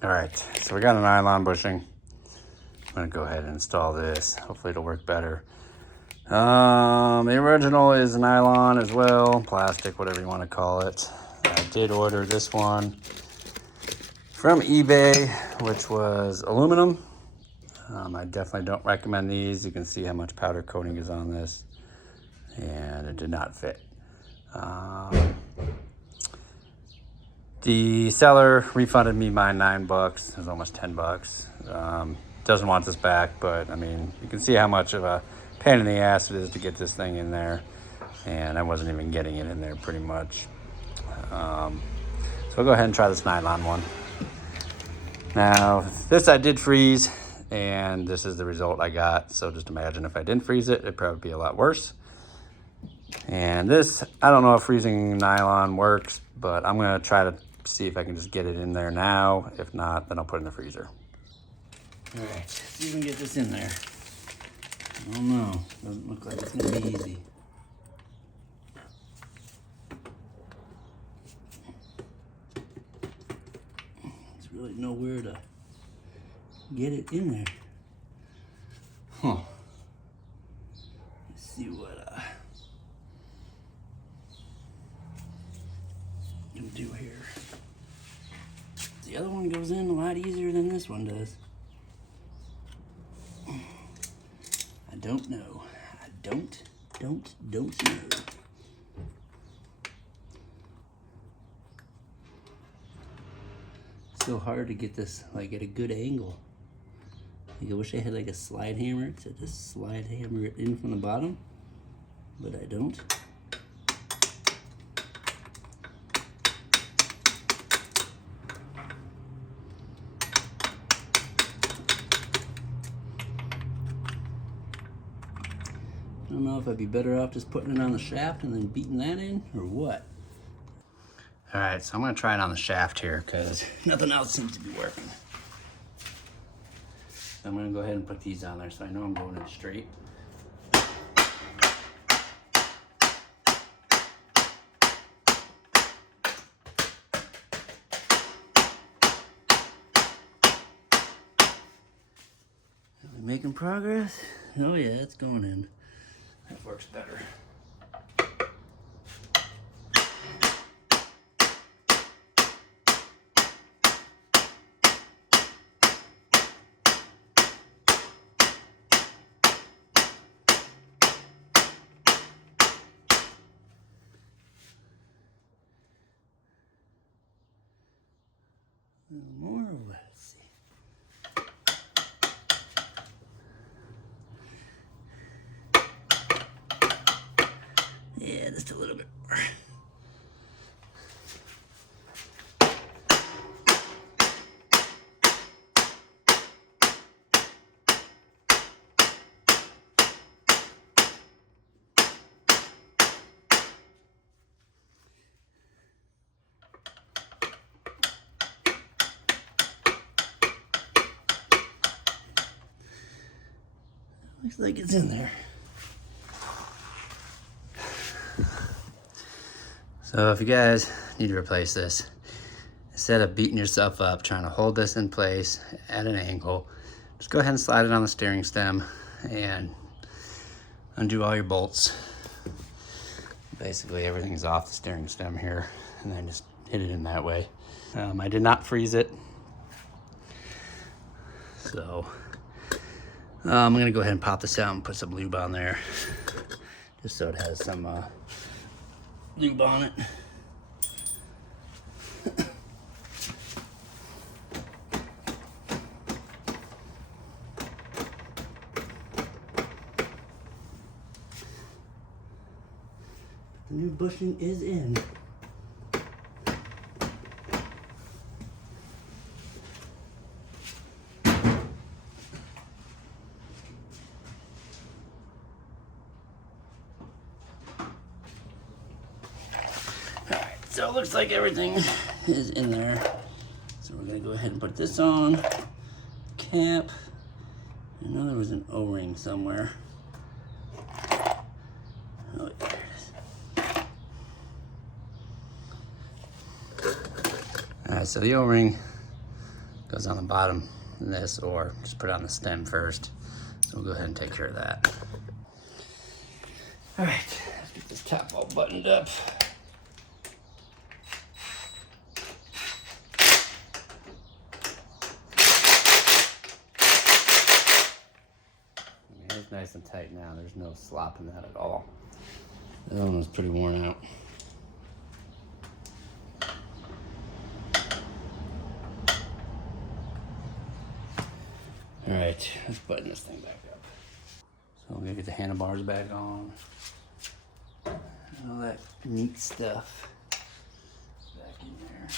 All right, so we got a nylon bushing. I'm gonna go ahead and install this. Hopefully it'll work better. The original is nylon as well, plastic, whatever you want to call it. I did order this one from eBay, which was aluminum. I definitely don't recommend these. You can see how much powder coating is on this, and it did not fit. The seller refunded me my $9. It was almost $10. Doesn't want this back, but I mean, you can see how much of a pain in the ass it is to get this thing in there, and I wasn't even getting it in there pretty much. So we'll go ahead and try this nylon one. Now, this I did freeze, and this is the result I got. So just imagine if I didn't freeze it, it'd probably be a lot worse. And this, I don't know if freezing nylon works, but I'm gonna try to see if I can just get it in there now. If not, then I'll put it in the freezer. All right, let's see if we can get this in there. I don't know, doesn't look like it's gonna be easy. There's really nowhere to get it in there. Huh. Let's see what can do here. The other one goes in a lot easier than this one does. I don't know. I don't know. So hard to get this like at a good angle. Like, I wish I had like a slide hammer to just slide hammer it in from the bottom, but I don't. I don't know if I'd be better off just putting it on the shaft and then beating that in, or what. All right, so I'm gonna try it on the shaft here because nothing else seems to be working. So I'm gonna go ahead and put these on there so I know I'm going in straight. Are we making progress? Oh yeah, it's going in. That works better. More or less. Yeah, just a little bit more. Looks like it's in there. So if you guys need to replace this, instead of beating yourself up trying to hold this in place at an angle, just go ahead and slide it on the steering stem and undo all your bolts. Basically everything's off the steering stem here, and then just hit it in that way. I did not freeze it, so I'm gonna go ahead and pop this out and put some lube on there, just so it has some lube on it. The new bushing is in. So it looks like everything is in there. So we're gonna go ahead and put this on. Cap. I know there was an O-ring somewhere. Oh, there it is. Alright, so the O-ring Goes on the bottom of this, or just put it on the stem first. So we'll go ahead and take care of that. All right, let's get this top all buttoned up. It's nice and tight now. There's no slop in that at all. The other one was pretty worn out. All right, let's button this thing back up. So I'm gonna get the handlebars back on. All that neat stuff back in there.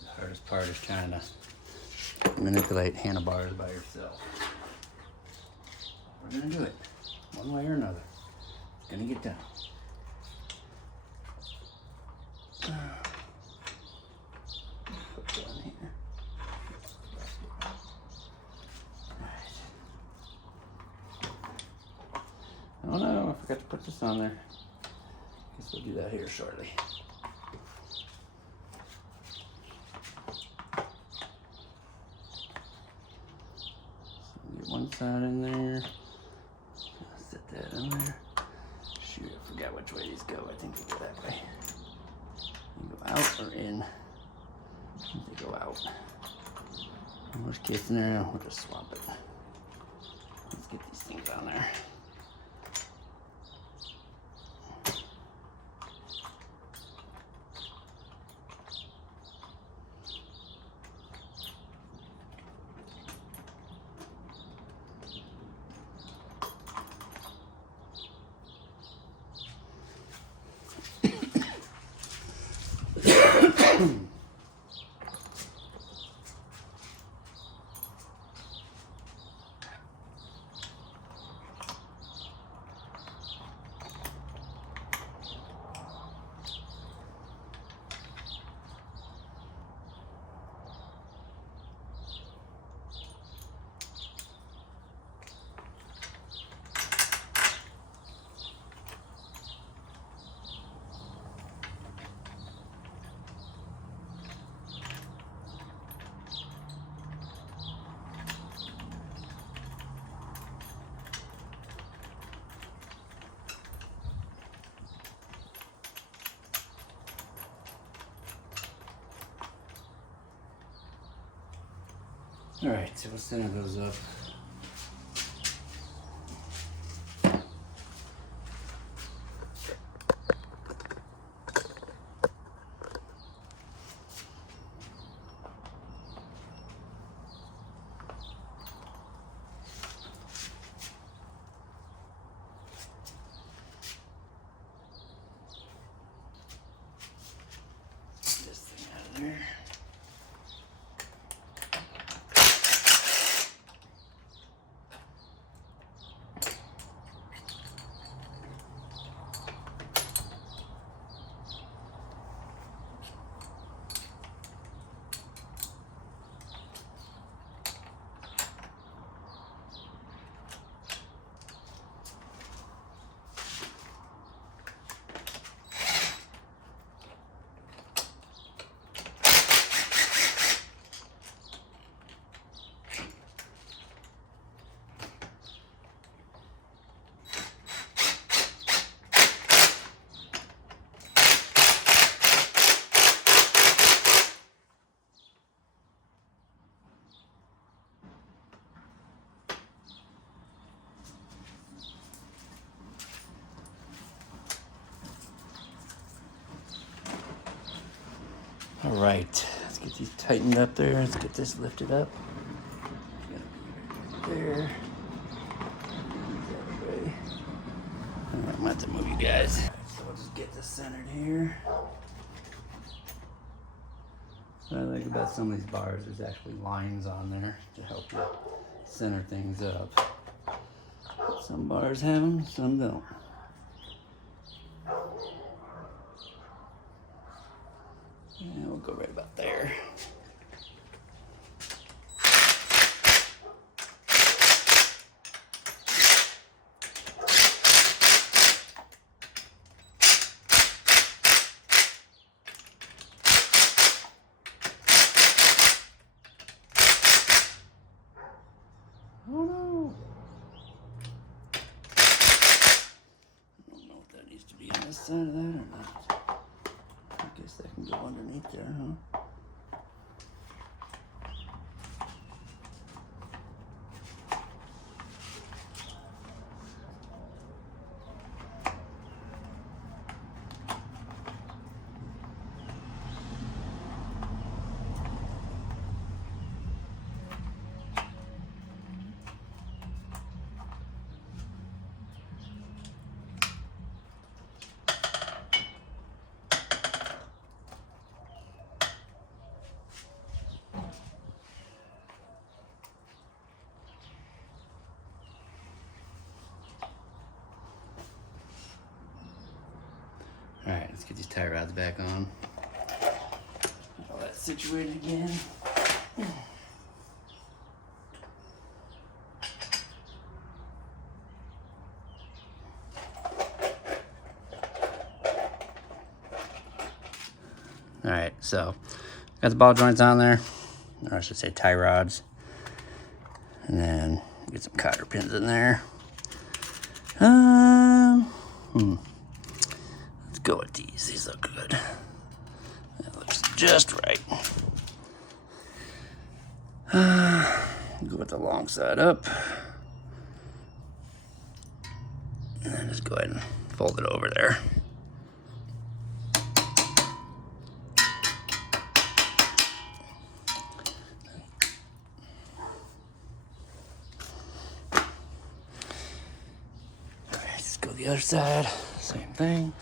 The hardest part is trying to manipulate handlebars by yourself. We're gonna do it, one way or another. It's gonna get done. Put that in here. Oh no, I forgot to put this on there. Guess we'll do that here shortly. Get one side in there. Set that in there. Shoot, I forgot which way these go. I think they go that way. They go out or in. I think they go out. In worst case scenario, we'll just swap it. Let's get these things on there. All right, so we'll center those up. Get this thing out of there. All right, let's get these tightened up there. Let's get this lifted up. There. I'm gonna have to move you guys. So we'll just get this centered here. What I like about some of these bars, there's actually lines on there to help you center things up. Some bars have them, some don't. Yeah, we'll go right about there. if that needs to be on this side of that or not. I guess that can go underneath there, huh? All right, let's get these tie rods back on. All that situated again. All right, so got the ball joints on there, or I should say tie rods, and then get some cotter pins in there. Let's go with these. These look good. That looks just right. Go with the long side up, and then just go ahead and fold it over there. Go the other side, same thing.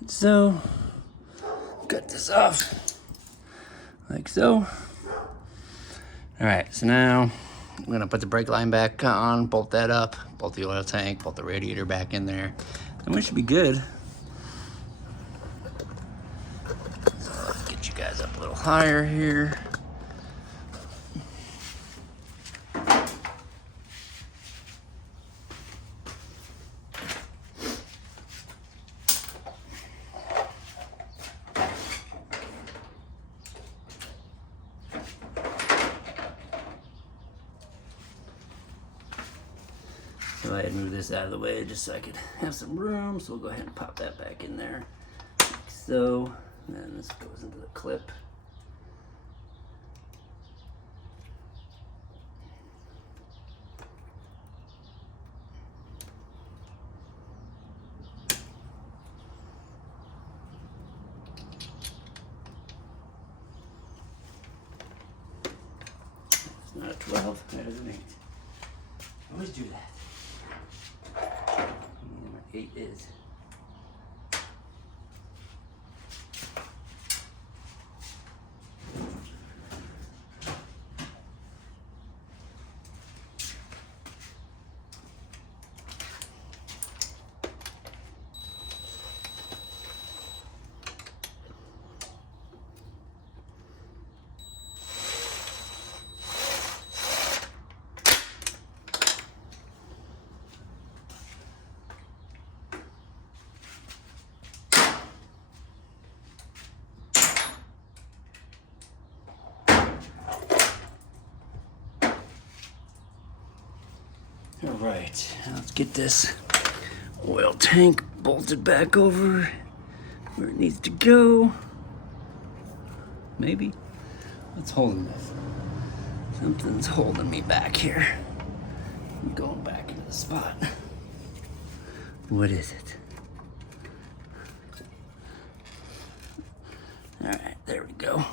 Like so. Cut this off. Like so. All right, so now I'm gonna put the brake line back on, bolt that up, bolt the oil tank, bolt the radiator back in there, and we should be good. So let's get you guys up a little higher here. So I had moved this out of the way just so I could have some room. So we'll go ahead and pop that back in there. Like so. And then this goes into the clip. It's not a 12, that is an 8. I always do that. 8 is. All right, let's get this oil tank bolted back over where it needs to go. Maybe. What's holding this? Something's holding me back here. I'm going back into the spot. What is it? All right, there we go.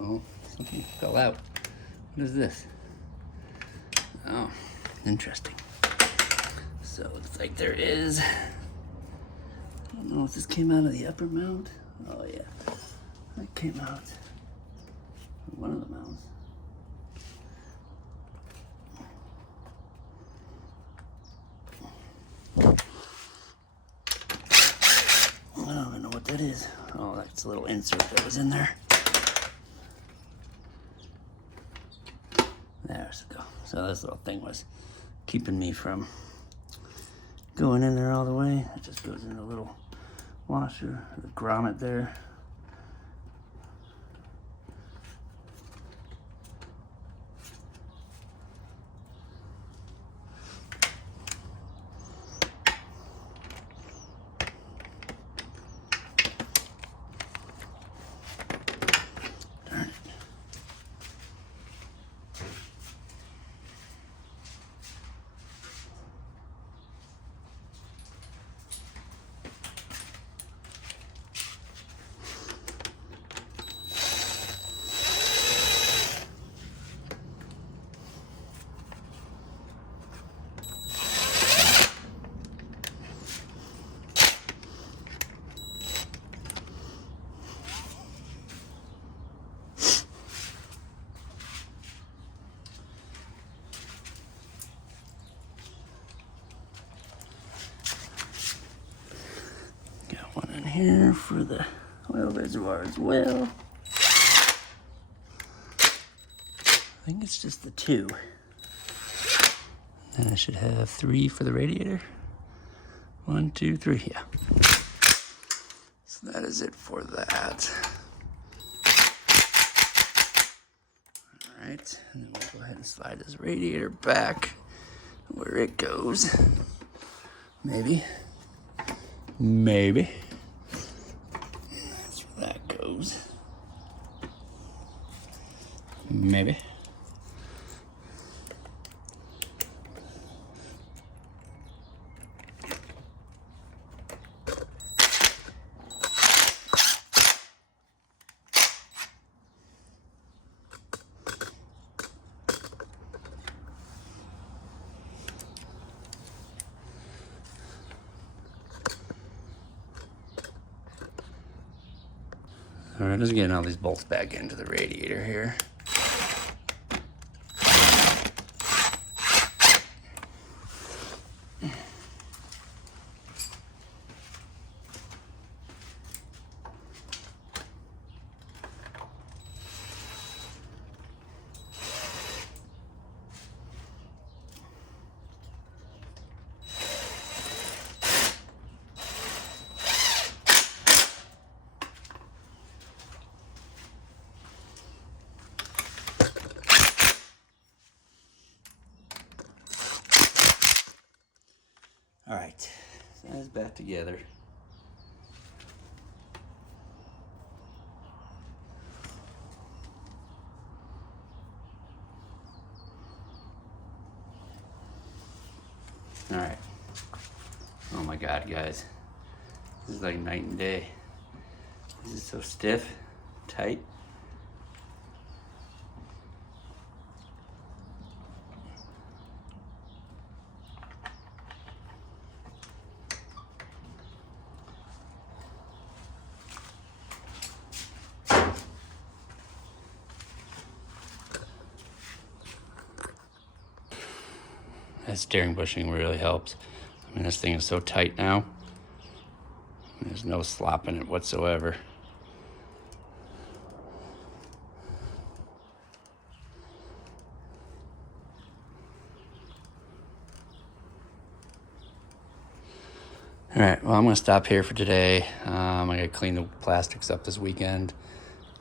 Oh, something fell out. What is this? Oh, interesting. So it looks like there is. I don't know if this came out of the upper mount. Oh yeah, that came out. One of the mounts. that's a little insert that was in there. There's the go. So this little thing was keeping me from going in there all the way. It just goes in a little washer, the grommet there. Here for the oil reservoir as well. I think it's just the 2. And I should have 3 for the radiator. 1, 2, 3, yeah. So that is it for that. All right, and then we'll go ahead and slide this radiator back where it goes. Maybe. That goes. Maybe. All right, just getting all these bolts back into the radiator here. All right, so that's back together. All right. Oh my God, guys. This is like night and day. This is so stiff, tight. That steering bushing really helps. I mean, this thing is so tight now. There's no slop in it whatsoever. All right, well, I'm gonna stop here for today. I gotta clean the plastics up this weekend,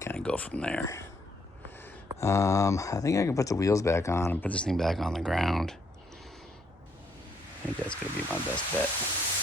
kind of go from there. I think I can put the wheels back on and put this thing back on the ground. I think that's gonna be my best bet.